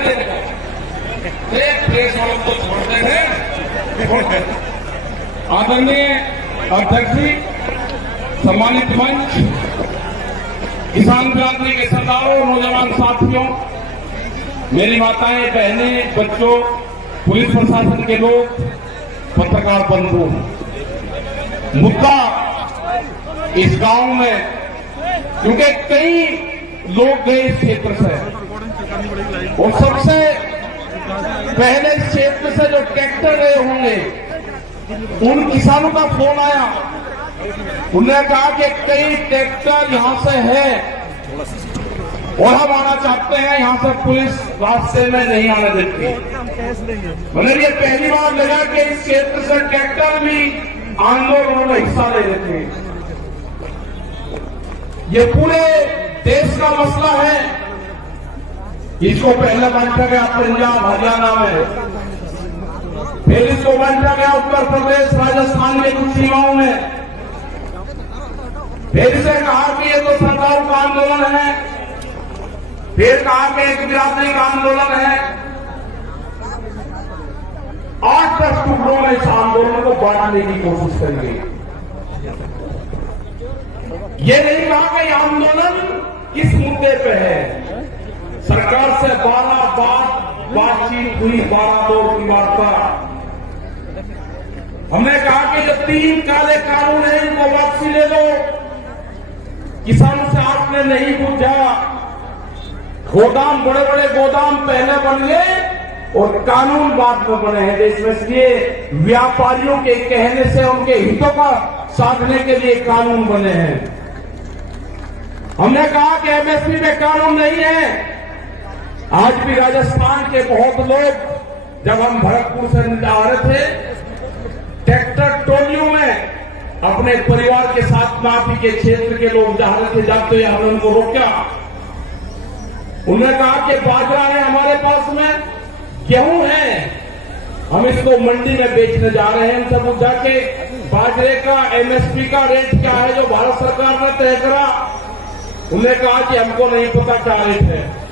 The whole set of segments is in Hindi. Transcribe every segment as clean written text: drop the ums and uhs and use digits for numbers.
देगा। एक प्रेस वालों को छोड़ते हैं। आदरणीय अध्यक्ष जी, सम्मानित मंच, किसान क्रांति के सरदारों, नौजवान साथियों, मेरी माताएं, बहनें, बच्चों, पुलिस प्रशासन के लोग, पत्रकार बंधु, मुद्दा इस गांव में, क्योंकि कई लोग गए इस क्षेत्र से और सबसे पहले इस क्षेत्र से जो ट्रैक्टर गए होंगे उन किसानों का फोन आया। उन्होंने कहा कि कई ट्रैक्टर यहां से है और हम आना चाहते हैं, यहां से पुलिस रास्ते में नहीं आने देती। मतलब ये पहली बार लगा कि इस क्षेत्र से ट्रैक्टर भी आंदोलन में हिस्सा ले लेते हैं। ये पूरे देश का मसला है। इसको पहले बांटा गया पंजाब हरियाणा में, फिर इसको बांटा गया उत्तर प्रदेश राजस्थान के कुछ सीमाओं में, फिर इसे कहा कि ये तो सरकार का आंदोलन है, फिर कहा कि एक बिरादरी का आंदोलन है। 8-10 टुकड़ों में इस आंदोलन को बांटने की कोशिश करेंगे। ये नहीं कहा कि यह आंदोलन किस मुद्दे पे है। सरकार से 12 बार बातचीत हुई, 12 दौर की वार्ता। हमने कहा कि जो 3 काले कानून हैं इनको वापसी ले लो। किसानों से आपने नहीं पूछा। गोदाम, बड़े बड़े गोदाम पहले बन गए और कानून बाद में बने हैं देश में, इसलिए व्यापारियों के कहने से उनके हितों का साधने के लिए कानून बने हैं। हमने कहा कि एमएसपी में कानून नहीं है। आज भी राजस्थान के बहुत लोग, जब हम भरतपुर से आ रहे थे, ट्रैक्टर टोलियों में अपने परिवार के साथ नापी के क्षेत्र के लोग जा रहे थे, जाते हुए हमने उनको रोका। उन्होंने कहा कि बाजरा है हमारे पास में, गेहूं है, हम इसको मंडी में बेचने जा रहे हैं। उनसे पूछा कि बाजरे का एमएसपी का रेट क्या है जो भारत सरकार ने तय करा। उन्होंने कहा कि हमको नहीं पता क्या रेट है।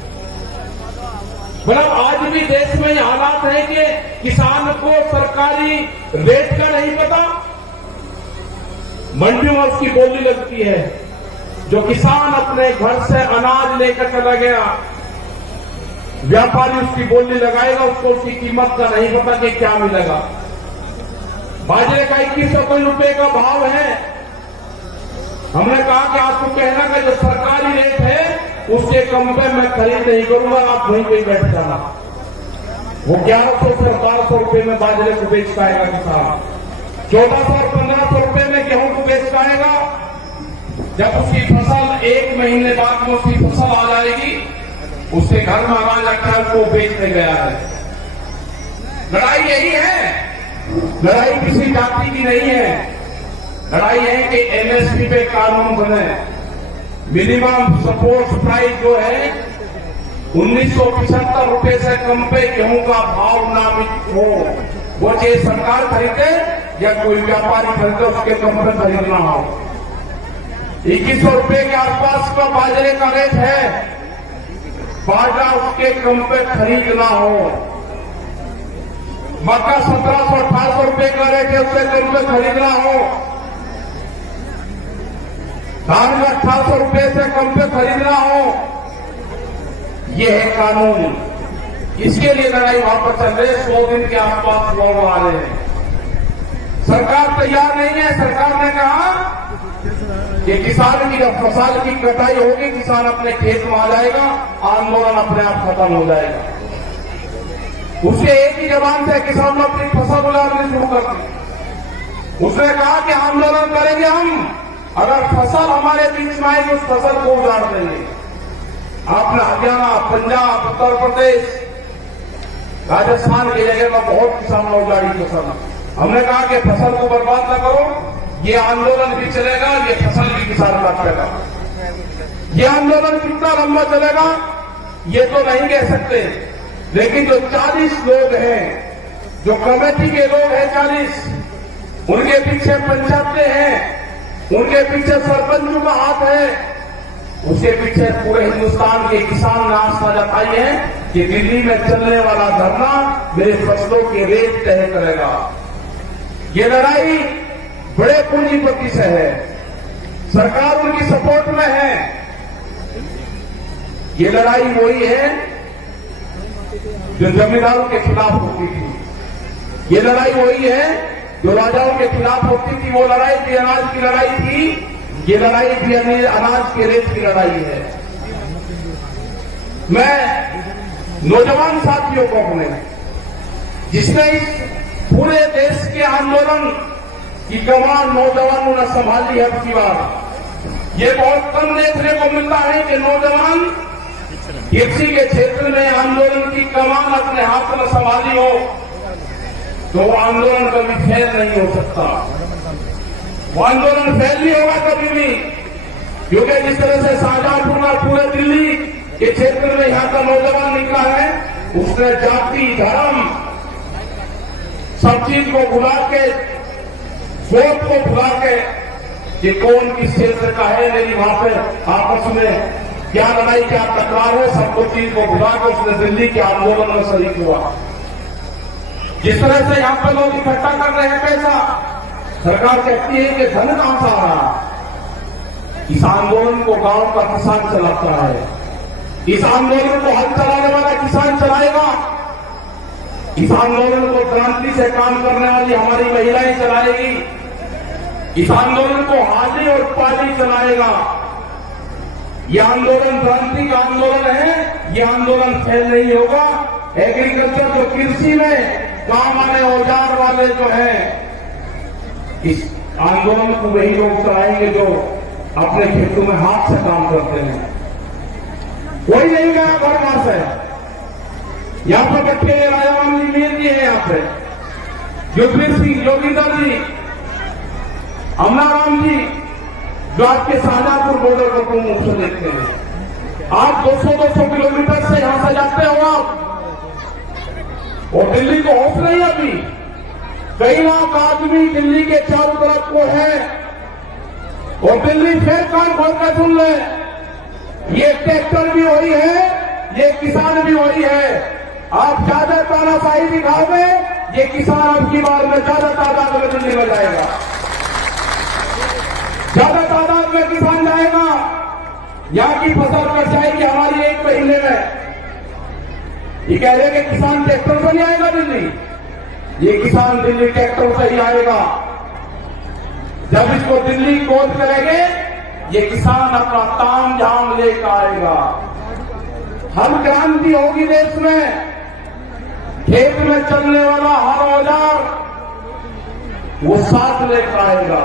मतलब आज भी देश में ये हालात है कि किसान को सरकारी रेट का नहीं पता। मंडियों में उसकी बोली लगती है। जो किसान अपने घर से अनाज लेकर चला गया, व्यापारी उसकी बोली लगाएगा, उसको उसकी कीमत का नहीं पता कि क्या मिलेगा। बाजरे का 2100 रुपए का भाव है। हमने कहा कि आपको कहना कि जो सरकारी रेट है उसके कम पे मैं खरीद नहीं करूंगा, आप वहीं पे बैठ जाना। वो 1100 से 1200 रुपए में बाजरे को बेच पाएगा किसान, 1400 और 1500 रुपए में गेहूं को बेच पाएगा। जब उसकी फसल 1 महीने बाद में उसकी फसल आ जाएगी, उसके घर में अनाज रखा है, उसको बेचने गया है। लड़ाई यही है। लड़ाई किसी जाति की नहीं है। लड़ाई है कि एमएसपी पे कानून बने। मिनिमम सपोर्ट प्राइस जो है 1975 रुपए से कम पे गेहूं का भाव नामित हो। वो चाहे सरकार खरीदे या कोई व्यापारी खरीदे, उसके कम पे खरीदना हो। 2100 रुपए के आसपास का बाजरे का रेट है। बाजरा उसके कम पे खरीदना हो। मक्का 1700-1800 रुपए का रेट है, उससे कम पे खरीदना हो। धान में 1800 रुपए से कम पे खरीदना हो। यह है कानून। इसके लिए लड़ाई वहां पर चल रही है। 100 दिन के आसपास लोग आ रहे हैं। सरकार तैयार नहीं है। सरकार ने कहा कि किसान की जब फसल की कटाई होगी, किसान अपने खेत में आ जाएगा, आंदोलन अपने आप खत्म हो जाएगा। उसके एक ही जबान से किसान अपनी फसल उड़ानी शुरू कर दी। उसने कहा कि आंदोलन करेंगे हम, अगर फसल हमारे बीच में आएगी उस फसल को उजाड़ देंगे। आपने हरियाणा, पंजाब, उत्तर प्रदेश, राजस्थान की जगह में बहुत किसान ने उजाड़ी फसल। हमने कहा कि फसल को बर्बाद न करो, ये आंदोलन भी चलेगा, ये फसल भी किसान काटेगा। ये आंदोलन कितना लंबा चलेगा ये तो नहीं कह सकते, लेकिन जो 40 लोग हैं, जो कमेटी के लोग हैं 40, उनके पीछे पंचायतें हैं, उनके पीछे सरपंचों का हाथ है। उसके पीछे पूरे हिंदुस्तान के किसान ने आस्था जताई है कि दिल्ली में चलने वाला धरना मेरे फसलों के रेट तय करेगा। ये लड़ाई बड़े पूंजीपति से है, सरकार उनकी सपोर्ट में है। ये लड़ाई वही है जो जमींदारों के खिलाफ होती थी। ये लड़ाई वही है जो राजाओं के खिलाफ होती थी। वो लड़ाई भी अनाज की लड़ाई थी, ये लड़ाई भी अनाज के रेट की लड़ाई है। मैं नौजवान साथियों को अपने, जिसने इस पूरे देश के आंदोलन की कमान नौजवानों ने संभाली है अब की बार। ये बहुत कम देखने को मिलता है कि नौजवान किसी के क्षेत्र में आंदोलन की कमान अपने हाथ में संभाली हो तो वो आंदोलन कभी फेल नहीं हो सकता। वो आंदोलन फेल नहीं होगा कभी भी, क्योंकि जिस तरह से शाहजहांपुर का पूरे दिल्ली के क्षेत्र में यहां का नौजवान निकला है, उसने जाति धर्म सब चीज को भुला के, वोट को भुला के कि कौन किस क्षेत्र का है, मेरी वहां पर आपस में क्या लड़ाई क्या टकरार है, सबको चीज को भुला के उसने दिल्ली के आंदोलन में शरीक हुआ। जिस तरह से यहां पर लोग इकट्ठा कर रहे हैं पैसा, सरकार कहती है कि धन कहां से आ रहा। इस आंदोलन को गांव का किसान चलाता है, इस आंदोलन को हल चलाने वाला किसान चलाएगा, इस आंदोलन को क्रांति से काम करने वाली हमारी महिलाएं चलाएगी, इस आंदोलन को हाजी और पाजी चलाएगा। ये आंदोलन क्रांति का आंदोलन है, ये आंदोलन फेल नहीं होगा। एग्रीकल्चर जो कृषि में काम आने औजार वाले जो है, इस आंदोलन को वही लोग चलाएंगे जो अपने खेतों में हाथ से काम करते हैं। कोई नहीं गया घर वहां से, यहां पर बच्चे राजाराम जी मेन जी है, यहाँ पे युद्धवीर सिंह जोगिंदर जी, अमनाराम जी, जो आपके शाहजहांपुर बॉर्डर को प्रमुख से देखते हैं। आप 200-200 किलोमीटर से यहां से जाते हो आप, और दिल्ली को होश नहीं अभी। कई लाख आदमी दिल्ली के चारों तरफ को है, और दिल्ली फिर कान खोल कर सुन ले, ये ट्रैक्टर भी वही है, ये किसान भी वही है। आप ज्यादा तानाशाही दिखाओगे, ये किसान अब की बार में ज्यादा तादाद में दिल्ली में जाएगा, ज्यादा तादाद में किसान जाएगा। यहाँ की फसल कट जाएगी हमारी 1 महीने में। ये कह रहे कि किसान ट्रैक्टर से नहीं आएगा दिल्ली, ये किसान दिल्ली ट्रैक्टर से ही आएगा। जब इसको दिल्ली कोच करेंगे, ये किसान अपना ताम झाम लेकर आएगा। हर क्रांति होगी देश में, खेत में चलने वाला हर औजार वो साथ लेकर आएगा।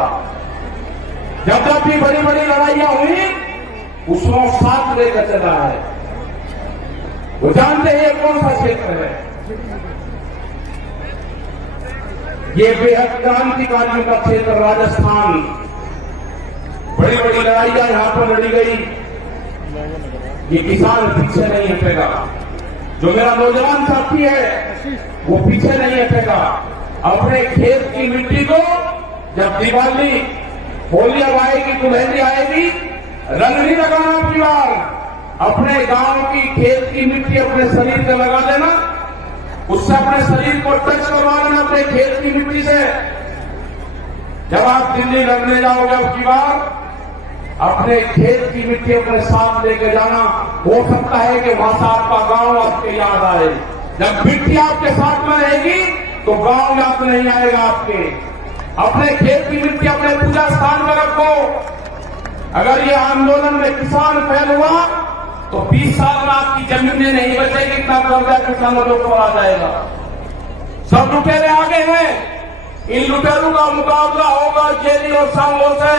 जब जब भी बड़ी बड़ी लड़ाइयां हुई, उसमें साथ लेकर चला है। वो जानते हैं ये कौन सा क्षेत्र है, ये बेहद क्रांतिकारियों का क्षेत्र राजस्थान। बड़ी बड़ी लड़ाइयां यहां पर लड़ी गई, ये किसान पीछे नहीं हटेगा। जो मेरा नौजवान साथी है वो पीछे नहीं हटेगा। अपने खेत की मिट्टी को जब दिवाली होली अब आएगी, दुल्हन आएगी, रंग नहीं लगाना अपनी बार, अपने गांव की खेत की मिट्टी अपने शरीर पे लगा लेना, उससे अपने शरीर को टच करवा लेना अपने खेत की मिट्टी से। जब आप दिल्ली लड़ने जाओगे अब की बार, अपने खेत की मिट्टी अपने साथ लेके जाना। हो सकता है कि वहां से आपका गांव आपके याद आए। जब मिट्टी आपके साथ में रहेगी तो गांव याद नहीं आएगा आपके। अपने खेत की मिट्टी अपने पूजा स्थान में रखो। अगर ये आंदोलन में किसान फेल हुआ तो 20 साल में आपकी जमीनें नहीं बचेगी, इतना कर्जा किसानों के ऊपर आ जाएगा। सब लुटेरे आगे हैं, इन लुटेरों का मुकाबला होगा जेली और सांगों से,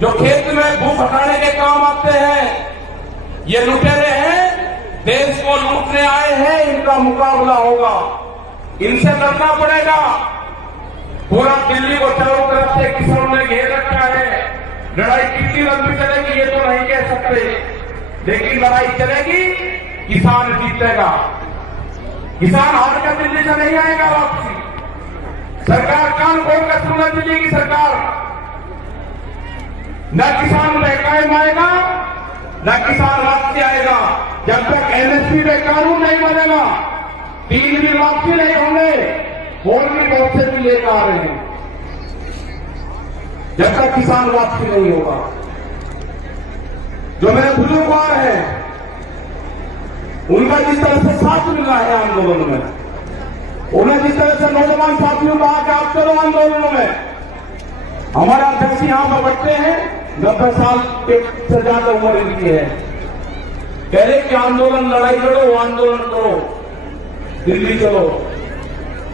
जो खेत में भूख हटाने के काम आते हैं। ये लुटेरे हैं, देश को लूटने आए हैं, इनका मुकाबला होगा, इनसे लड़ना पड़ेगा। पूरा दिल्ली को चारों तरफ से किसानों ने घेर रखा है। लड़ाई कितनी लंबी चलेगी ये तो नहीं कह सकते, लेकिन लड़ाई चलेगी, किसान जीतेगा। किसान हार कर दिल्ली से नहीं आएगा वापसी। सरकार कान खोल कर सुनना, दिल्ली की सरकार न किसान कायम आएगा, न किसान वापसी आएगा। जब तक एमएसपी में कानून नहीं बनेगा, 3 भी वापसी नहीं होंगे, और भी बहुत से भी लेकर आ रहे हैं। जब तक किसान वापसी नहीं होगा, जो मेरे बुजुर्ग हैं, उनका जिस तरह से साथ मिल रहा है आंदोलन में, उन्हें जिस तरह से नौजवान साथियों कहा कि आप चलो आंदोलनों में, हमारा अध्यक्ष यहां पर बैठते हैं, 90 साल से ज्यादा उम्र इनकी है, कह रहे कि आंदोलन लड़ाई लड़ो, आंदोलन करो, दिल्ली चलो।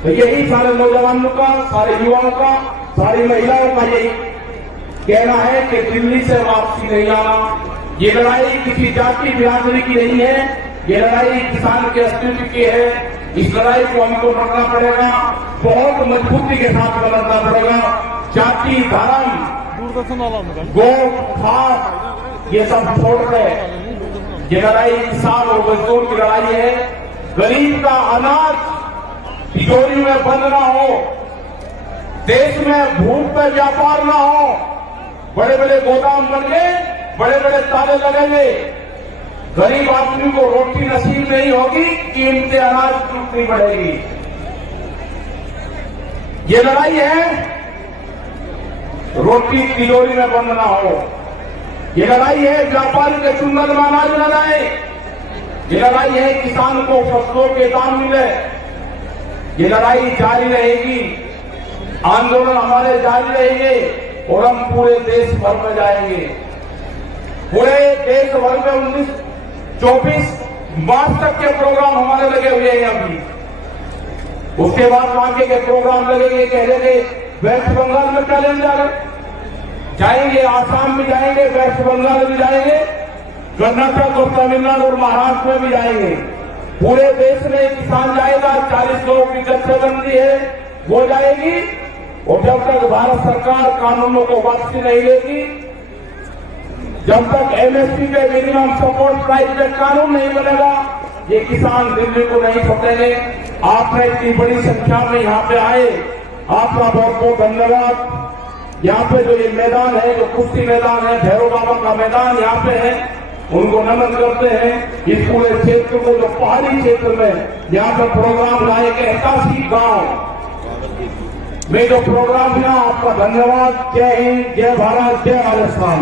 तो यही सारे नौजवानों का, सारे युवाओं का, सारी महिलाओं का यही कहना है कि दिल्ली से वापसी नहीं आना। ये लड़ाई किसी जाति बिरादरी की नहीं है, ये लड़ाई किसान के अस्तित्व की है। इस लड़ाई को हमको लड़ना पड़ेगा, बहुत मजबूती के साथ लड़ना पड़ेगा। जाति, धर्म, गोट, खास ये सब छोड़ कर ये लड़ाई किसान और मजदूर की लड़ाई है। गरीब का अनाज तिजोरी में बंद ना हो, देश में भूख पे व्यापार ना हो, बड़े बड़े गोदाम बन गए, बड़े बड़े ताले लगेंगे, गरीब आदमी को रोटी नसीब नहीं होगी, कीमतें अनाज की उतनी बढ़ेगी। ये लड़ाई है रोटी तिजोरी में बंद ना हो, ये लड़ाई है व्यापारी के चुंगल में अनाज न जाए, ये लड़ाई है किसान को फसलों के दाम मिले। ये लड़ाई जारी रहेगी, आंदोलन हमारे जारी रहेंगे और हम पूरे देश भर में जाएंगे। पूरे देश भर में 24 मार्च तक के प्रोग्राम हमारे लगे हुए हैं अभी। उसके बाद आगे के प्रोग्राम लगेंगे, कह रहे थे वेस्ट बंगाल में चैलेंजर जाएंगे, आसाम में जाएंगे, वेस्ट बंगाल में जाएंगे, कर्नाटक और तमिलनाडु और महाराष्ट्र में भी जाएंगे। पूरे देश में किसान जाएगा, 40 लोगों की जत्थेबंदी है वो जाएगी। और जब तक भारत सरकार कानूनों को वापसी नहीं लेगी, जब तक एमएसपी पे मिनिमम सपोर्ट प्राइस पे कानून नहीं बनेगा, ये किसान दिल्ली को नहीं छोड़ेंगे। आपने इतनी बड़ी संख्या में यहाँ पे आए, आपका बहुत बहुत धन्यवाद। यहाँ पे जो ये मैदान है, जो कुश्ती मैदान है, भैरव बाबा का मैदान यहाँ पे है, उनको नमन करते हैं। इस पूरे क्षेत्र को, जो पहाड़ी क्षेत्र में यहाँ पे प्रोग्राम लाए के 81 गांव में जो प्रोग्राम दिया, आपका धन्यवाद। जय हिंद, जय भारत, जय राजस्थान।